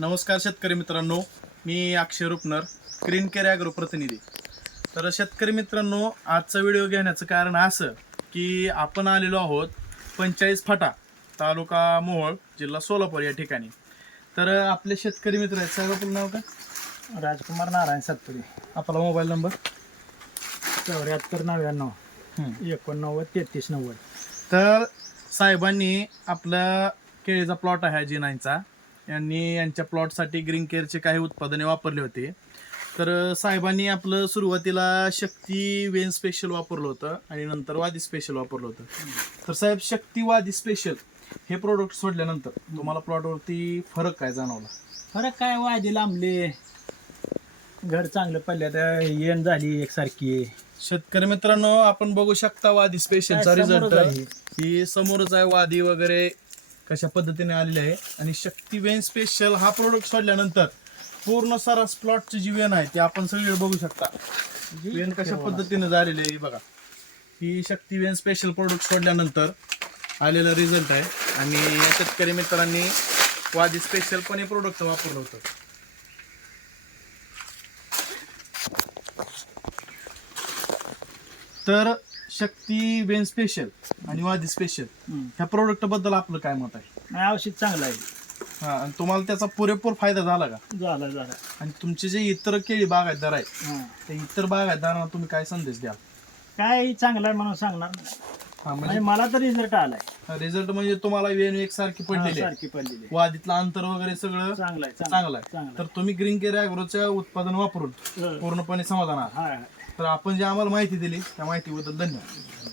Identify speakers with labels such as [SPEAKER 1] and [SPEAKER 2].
[SPEAKER 1] नमस्कार शेतकरी मित्रांनो मी Akshay Rupnar green care agro प्रतिनिधी. तर शेतकरी मित्रांनो आजचा व्हिडिओ घेण्याचं कारण असं की आपण आलेलो आहोत पंचाळीस फाटा तालुका मोहोळ जिल्हा सोलापूर या ठिकाणी. तर आपले शेतकरी मित्र आहेत साहेब आपलं नाव काय?
[SPEAKER 2] राजकुमार नारायण सातपुरे
[SPEAKER 1] आपला मोबाईल नंबर?
[SPEAKER 2] चौऱ्याहत्तर नव्याण्णव. एकोणनव्वद तेहतीस नव्वद.
[SPEAKER 1] तर साहेबांनी आपला केळीचा प्लॉट आहे जी नाईनचा यांनी यांच्या प्लॉटसाठी ग्रीन केअरचे काही उत्पादने वापरले होते. तर साहेबांनी आपलं सुरुवातीला शक्ती वेन स्पेशल वापरलं होतं आणि नंतर वादी स्पेशल वापरलं होतं. तर साहेब शक्ती वादी स्पेशल हे प्रोडक्ट सोडल्यानंतर तुम्हाला प्लॉटवरती फरक काय जाणवला?
[SPEAKER 2] फरक काय? वाजी लांबले. घर चांगलं पडल्या तर येण झाली एकसारखी.
[SPEAKER 1] शेतकरी मित्रांनो आपण बघू शकता वादी स्पेशलचा रिझल्ट. ही समोरच आहे वादी वगैरे. कशा पद्धतीने आलेली आहे. आणि शक्ती वेन स्पेशल हा प्रोडक्ट सोडल्यानंतर पूर्ण सरस प्लॉटची जी वेन आहे ती आपण सगळी बघू शकता. वेन कशा पद्धतीने झालेली आहे ही बघा. ही शक्ती वेन स्पेशल प्रोडक्ट सोडल्यानंतर आलेला रिझल्ट आहे. आणि या शेतकरी मित्रांनी वादी स्पेशल पण हे प्रोडक्ट वापरलं होतं. तर शक्ती वेन स्पेशल आणि वादी स्पेशल. ह्या प्रोडक्टबद्दल आपलं काय मत आहे
[SPEAKER 2] नाही औषध चांगलं आहे
[SPEAKER 1] हा आणि तुम्हाला त्याचा पुरेपूर फायदा झाला का
[SPEAKER 2] झालं झालं
[SPEAKER 1] आणि तुमचे जे इतर केळी बागायतदार आहेत
[SPEAKER 2] हां.
[SPEAKER 1] त्या इतर बागायतदारांना तुम्ही काय संदेश द्या
[SPEAKER 2] काय चांगलं आहे म्हणून सांगणार नाही.
[SPEAKER 1] हा
[SPEAKER 2] आणि
[SPEAKER 1] म्हणजे
[SPEAKER 2] मला तर रिझल्ट आलाय
[SPEAKER 1] रिझल्ट म्हणजे तुम्हाला वेन एकसारखी
[SPEAKER 2] हां,
[SPEAKER 1] पडलेली आहे
[SPEAKER 2] सारखी पडलेली आहे.
[SPEAKER 1] वादीतलं अंतर वगैरे सगळं
[SPEAKER 2] चांगलं आहे
[SPEAKER 1] चांगलं आहे
[SPEAKER 2] चांगलं
[SPEAKER 1] तर तुम्ही ग्रीन केअर ॲग्रोच्या उत्पादन वापरून
[SPEAKER 2] आहे.
[SPEAKER 1] पूर्णपणे समाधान आहात
[SPEAKER 2] हां, हां.
[SPEAKER 1] तर आपण जे आम्हाला माहिती दिली त्या माहितीबद्दल धन्यवाद.